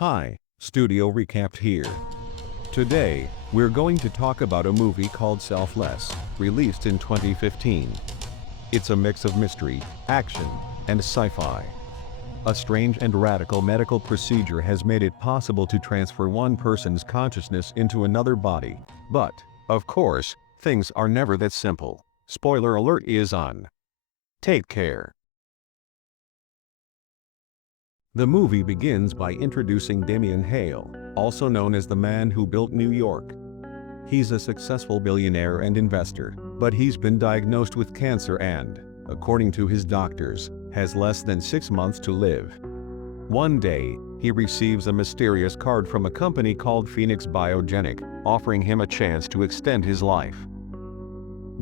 Hi, Studio Recapped here. Today, we're going to talk about a movie called Selfless, released in 2015. It's a mix of mystery, action, and sci-fi. A strange and radical medical procedure has made it possible to transfer one person's consciousness into another body. But, of course, things are never that simple. Spoiler alert is on. Take care. The movie begins by introducing Damian Hale, also known as the man who built New York. He's a successful billionaire and investor, but he's been diagnosed with cancer and, according to his doctors, has less than 6 months to live. One day, he receives a mysterious card from a company called Phoenix Biogenic, offering him a chance to extend his life.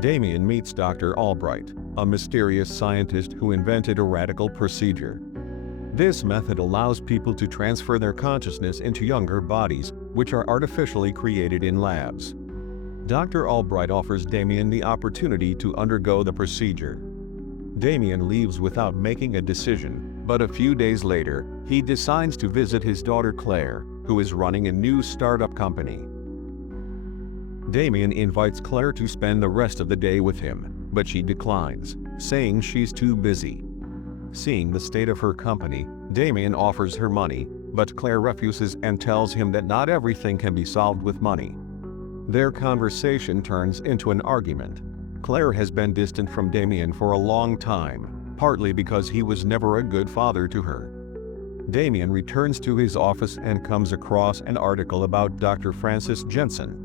Damian meets Dr. Albright, a mysterious scientist who invented a radical procedure. This method allows people to transfer their consciousness into younger bodies, which are artificially created in labs. Dr. Albright offers Damian the opportunity to undergo the procedure. Damian leaves without making a decision, but a few days later, he decides to visit his daughter Claire, who is running a new startup company. Damian invites Claire to spend the rest of the day with him, but she declines, saying she's too busy. Seeing the state of her company, Damian offers her money, but Claire refuses and tells him that not everything can be solved with money. Their conversation turns into an argument. Claire has been distant from Damian for a long time, partly because he was never a good father to her. Damian returns to his office and comes across an article about Dr. Francis Jensen.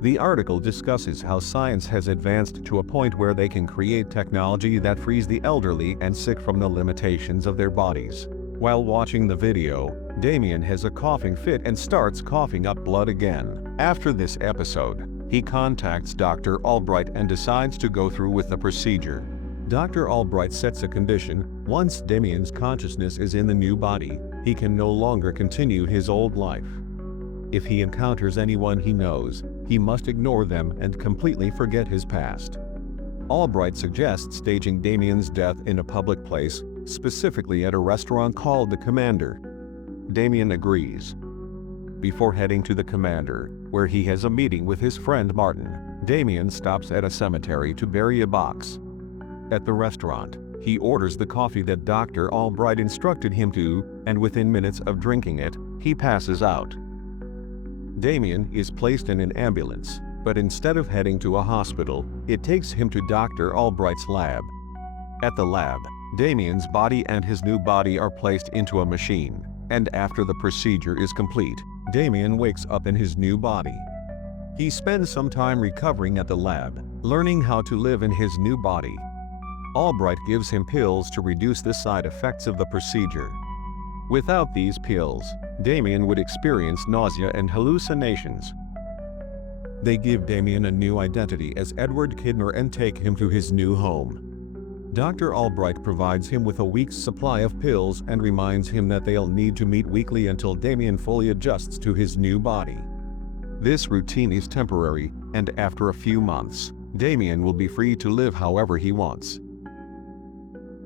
The article discusses how science has advanced to a point where they can create technology that frees the elderly and sick from the limitations of their bodies. While watching the video, Damian has a coughing fit and starts coughing up blood again. After this episode, he contacts Dr. Albright and decides to go through with the procedure. Dr. Albright sets a condition: once Damian's consciousness is in the new body, he can no longer continue his old life. If he encounters anyone he knows, he must ignore them and completely forget his past. Albright suggests staging Damian's death in a public place, specifically at a restaurant called the Commander. Damian agrees. Before heading to the Commander, where he has a meeting with his friend Martin, Damian stops at a cemetery to bury a box. At the restaurant, he orders the coffee that Dr. Albright instructed him to, and within minutes of drinking it, he passes out. Damian is placed in an ambulance, but instead of heading to a hospital, it takes him to Dr. Albright's lab. At the lab, Damian's body and his new body are placed into a machine, and after the procedure is complete, Damian wakes up in his new body. He spends some time recovering at the lab, learning how to live in his new body. Albright gives him pills to reduce the side effects of the procedure. Without these pills, Damian would experience nausea and hallucinations. They give Damian a new identity as Edward Kidner and take him to his new home. Dr. Albright provides him with a week's supply of pills and reminds him that they'll need to meet weekly until Damian fully adjusts to his new body. This routine is temporary, and after a few months, Damian will be free to live however he wants.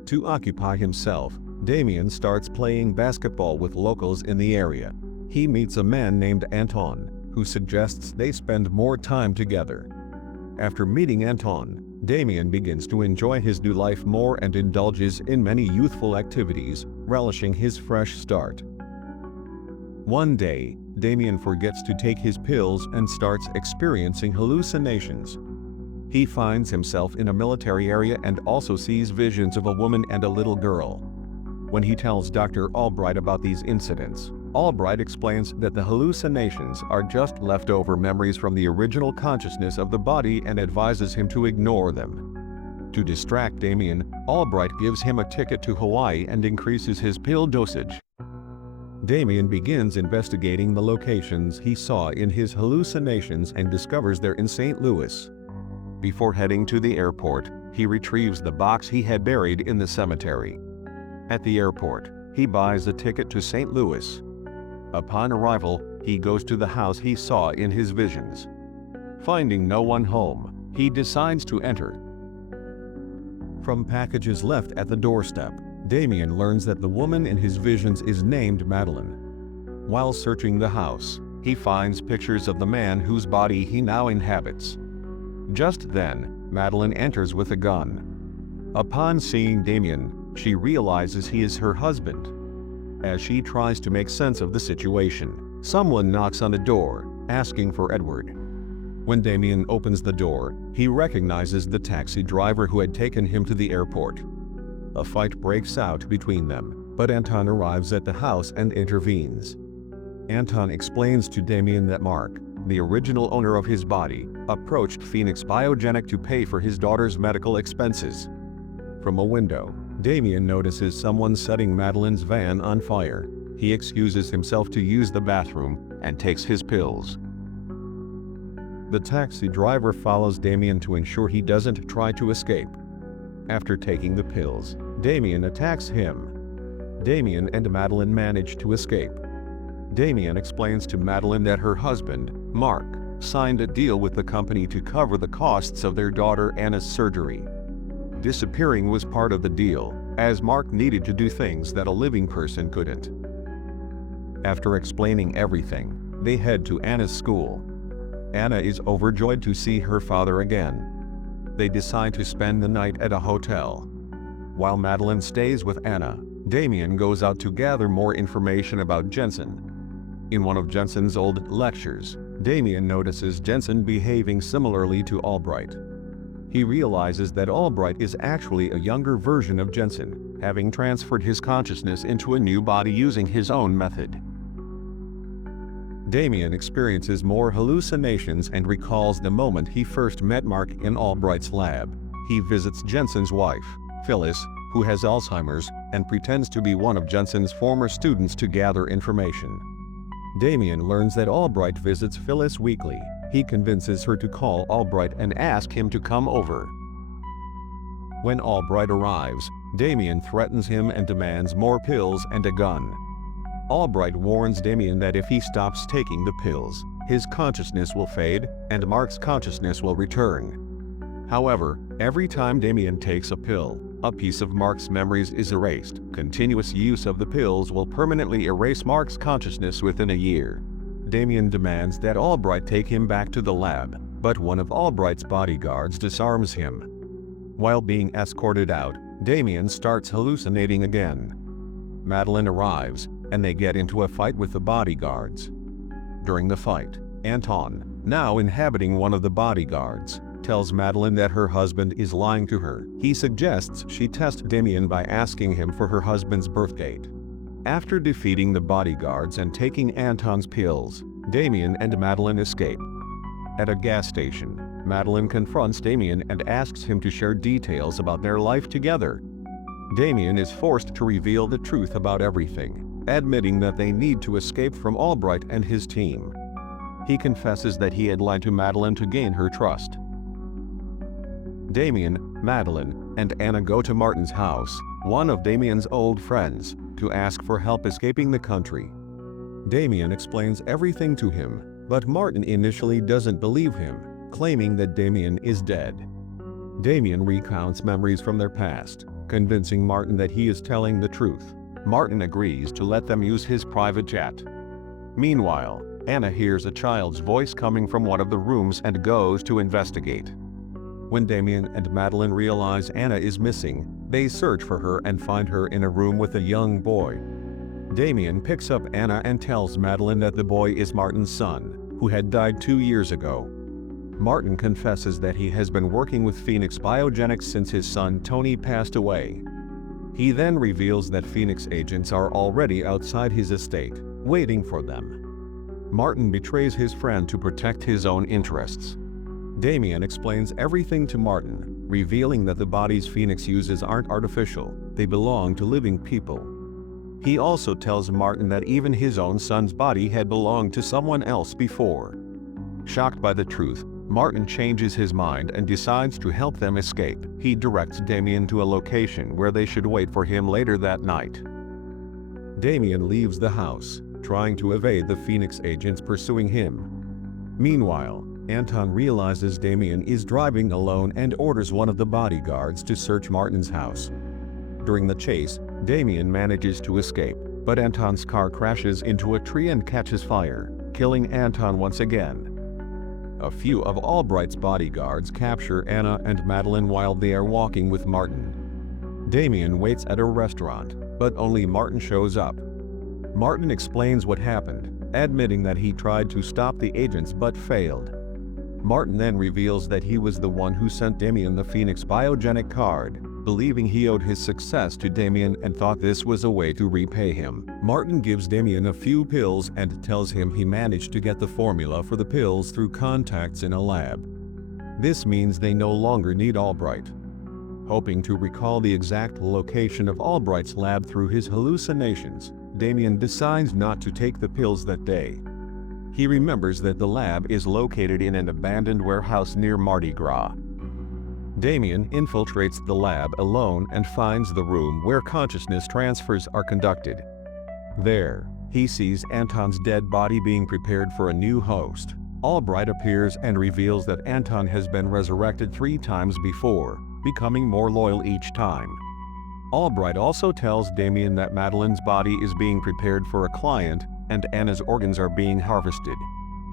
To occupy himself, Damian starts playing basketball with locals in the area. He meets a man named Anton, who suggests they spend more time together. After meeting Anton, Damian begins to enjoy his new life more and indulges in many youthful activities, relishing his fresh start. One day, Damian forgets to take his pills and starts experiencing hallucinations. He finds himself in a military area and also sees visions of a woman and a little girl. When he tells Dr. Albright about these incidents, Albright explains that the hallucinations are just leftover memories from the original consciousness of the body and advises him to ignore them. To distract Damian, Albright gives him a ticket to Hawaii and increases his pill dosage. Damian begins investigating the locations he saw in his hallucinations and discovers they're in St. Louis. Before heading to the airport, he retrieves the box he had buried in the cemetery. At the airport, he buys a ticket to St. Louis. Upon arrival, he goes to the house he saw in his visions. Finding no one home, he decides to enter. From packages left at the doorstep, Damian learns that the woman in his visions is named Madeline. While searching the house, he finds pictures of the man whose body he now inhabits. Just then, Madeline enters with a gun. Upon seeing Damian, she realizes he is her husband. As she tries to make sense of the situation, someone knocks on the door, asking for Edward. When Damian opens the door, he recognizes the taxi driver who had taken him to the airport. A fight breaks out between them, but Anton arrives at the house and intervenes. Anton explains to Damian that Mark, the original owner of his body, approached Phoenix Biogenic to pay for his daughter's medical expenses. From a window, Damian notices someone setting Madeline's van on fire. He excuses himself to use the bathroom and takes his pills. The taxi driver follows Damian to ensure he doesn't try to escape. After taking the pills, Damian attacks him. Damian and Madeline manage to escape. Damian explains to Madeline that her husband, Mark, signed a deal with the company to cover the costs of their daughter Anna's surgery. Disappearing was part of the deal, as Mark needed to do things that a living person couldn't. After explaining everything, they head to Anna's school. Anna is overjoyed to see her father again. They decide to spend the night at a hotel. While Madeline stays with Anna, Damian goes out to gather more information about Jensen. In one of Jensen's old lectures, Damian notices Jensen behaving similarly to Albright. He realizes that Albright is actually a younger version of Jensen, having transferred his consciousness into a new body using his own method. Damian experiences more hallucinations and recalls the moment he first met Mark in Albright's lab. He visits Jensen's wife, Phyllis, who has Alzheimer's, and pretends to be one of Jensen's former students to gather information. Damian learns that Albright visits Phyllis weekly. He convinces her to call Albright and ask him to come over. When Albright arrives, Damian threatens him and demands more pills and a gun. Albright warns Damian that if he stops taking the pills, his consciousness will fade and Mark's consciousness will return. However, every time Damian takes a pill, a piece of Mark's memories is erased. Continuous use of the pills will permanently erase Mark's consciousness within a year. Damian demands that Albright take him back to the lab, but one of Albright's bodyguards disarms him. While being escorted out, Damian starts hallucinating again. Madeline arrives, and they get into a fight with the bodyguards. During the fight, Anton, now inhabiting one of the bodyguards, tells Madeline that her husband is lying to her. He suggests she test Damian by asking him for her husband's birth date. After defeating the bodyguards and taking Anton's pills, Damian and Madeline escape. At a gas station, Madeline confronts Damian and asks him to share details about their life together. Damian is forced to reveal the truth about everything, admitting that they need to escape from Albright and his team. He confesses that he had lied to Madeline to gain her trust. Damian, Madeline, and Anna go to Martin's house, one of Damian's old friends, to ask for help escaping the country. Damian explains everything to him, but Martin initially doesn't believe him, claiming that Damian is dead. Damian recounts memories from their past, convincing Martin that he is telling the truth. Martin agrees to let them use his private jet. Meanwhile, Anna hears a child's voice coming from one of the rooms and goes to investigate. When Damian and Madeline realize Anna is missing, they search for her and find her in a room with a young boy. Damian picks up Anna and tells Madeline that the boy is Martin's son, who had died 2 years ago. Martin confesses that he has been working with Phoenix Biogenics since his son Tony passed away. He then reveals that Phoenix agents are already outside his estate, waiting for them. Martin betrays his friend to protect his own interests. Damian explains everything to Martin, revealing that the bodies Phoenix uses aren't artificial, they belong to living people. He also tells Martin that even his own son's body had belonged to someone else before. Shocked by the truth, Martin changes his mind and decides to help them escape. He directs Damian to a location where they should wait for him later that night. Damian leaves the house, trying to evade the Phoenix agents pursuing him. Meanwhile, Anton realizes Damian is driving alone and orders one of the bodyguards to search Martin's house. During the chase, Damian manages to escape, But Anton's car crashes into a tree and catches fire, killing Anton once again. A few of Albright's bodyguards capture Anna and Madeline while they are walking with Martin. Damian waits at a restaurant, but only Martin shows up. Martin explains what happened, admitting that he tried to stop the agents but failed. Martin then reveals that he was the one who sent Damian the Phoenix biogenic card, believing he owed his success to Damian and thought this was a way to repay him. Martin gives Damian a few pills and tells him he managed to get the formula for the pills through contacts in a lab. This means they no longer need Albright. Hoping to recall the exact location of Albright's lab through his hallucinations, Damian decides not to take the pills that day. He remembers that the lab is located in an abandoned warehouse near Mardi Gras. Damian infiltrates the lab alone and finds the room where consciousness transfers are conducted. There, he sees Anton's dead body being prepared for a new host. Albright appears and reveals that Anton has been resurrected 3 times before, becoming more loyal each time. Albright also tells Damian that Madeline's body is being prepared for a client, and Anna's organs are being harvested.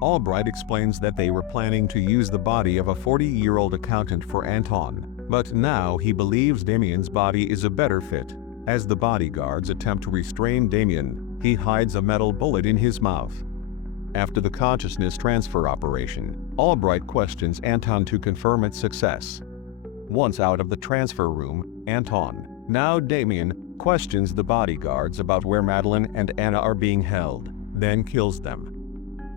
Albright explains that they were planning to use the body of a 40-year-old accountant for Anton, but now he believes Damian's body is a better fit. As the bodyguards attempt to restrain Damian, he hides a metal bullet in his mouth. After the consciousness transfer operation, Albright questions Anton to confirm its success. Once out of the transfer room, Anton, now Damian, questions the bodyguards about where Madeline and Anna are being held, then kills them.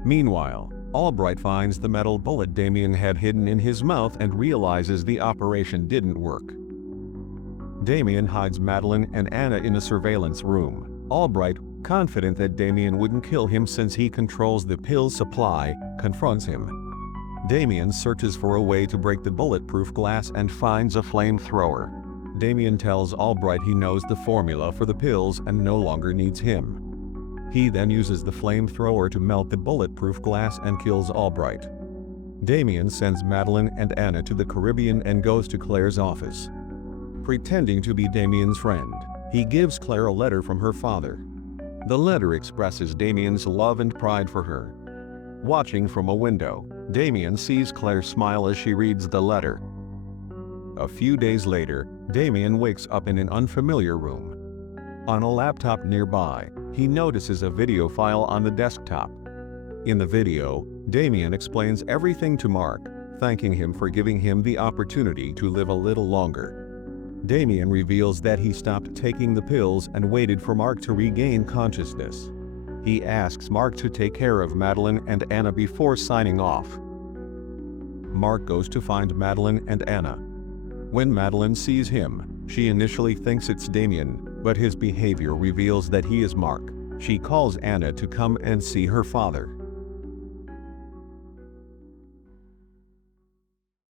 Meanwhile, Albright finds the metal bullet Damian had hidden in his mouth and realizes the operation didn't work. Damian hides Madeline and Anna in a surveillance room. Albright, confident that Damian wouldn't kill him since he controls the pill supply, confronts him. Damian searches for a way to break the bulletproof glass and finds a flamethrower. Damian tells Albright he knows the formula for the pills and no longer needs him. He then uses the flamethrower to melt the bulletproof glass and kills Albright. Damian sends Madeline and Anna to the Caribbean and goes to Claire's office. Pretending to be Damian's friend, he gives Claire a letter from her father. The letter expresses Damian's love and pride for her. Watching from a window, Damian sees Claire smile as she reads the letter. A few days later, Damian wakes up in an unfamiliar room. On a laptop nearby, he notices a video file on the desktop. In the video, Damian explains everything to Mark, thanking him for giving him the opportunity to live a little longer. Damian reveals that he stopped taking the pills and waited for Mark to regain consciousness. He asks Mark to take care of Madeline and Anna before signing off. Mark goes to find Madeline and Anna. When Madeline sees him, she initially thinks it's Damian, but his behavior reveals that he is Mark. She calls Anna to come and see her father.